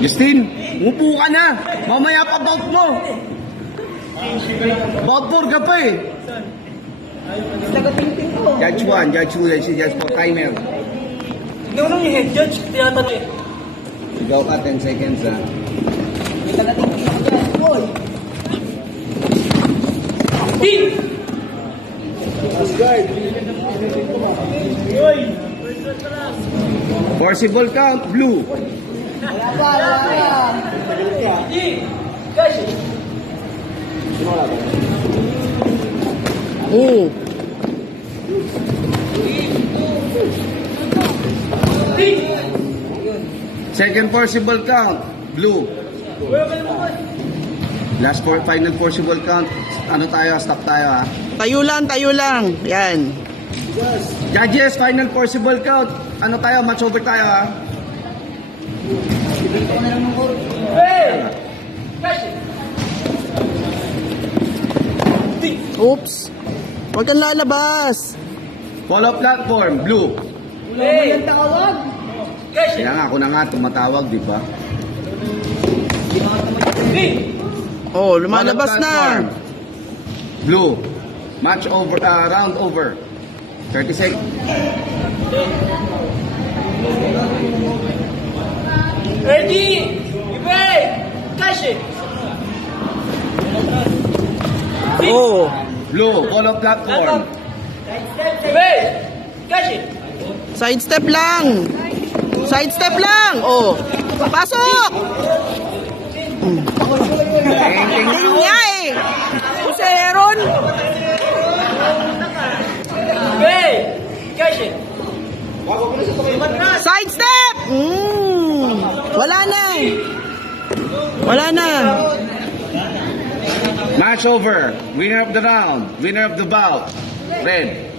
Justin, upo ka na. Mamaya pa bout mo. Bout 4 ka pa eh. Judge 1, Judge 2, Judge 4, timer. Hindi mo nang i-head judge, tiyatanong eh. Ikaw ka, 10 seconds ha. Team! Forcible count, blue. Team! Guys! Oh. Team! Second forcible count, blue. Last final forcible count, ano tayo, stop tayo ha. Tayo lang. Yan. Judges, final forcible count, ano tayo, match over tayo ha. Hey! Guys! Oops. Huwag kang lalabas. Follow platform, blue. Hey! Guys! Kaya nga, ako na nga tumatawag, di ba? Team! Oh, lumalabas Follow platform, na. blue. Match over, round over. 30 seconds. Ready! Ibay! Guys! Oh. Blue, follow platform. Ibay! Guys! Sidestep lang. Oh. Pasok. Tingin niya eh. Si Aaron. Ibay! Guys! Sidestep. Wala na. Match over. Winner of the round. Winner of the bout. Red.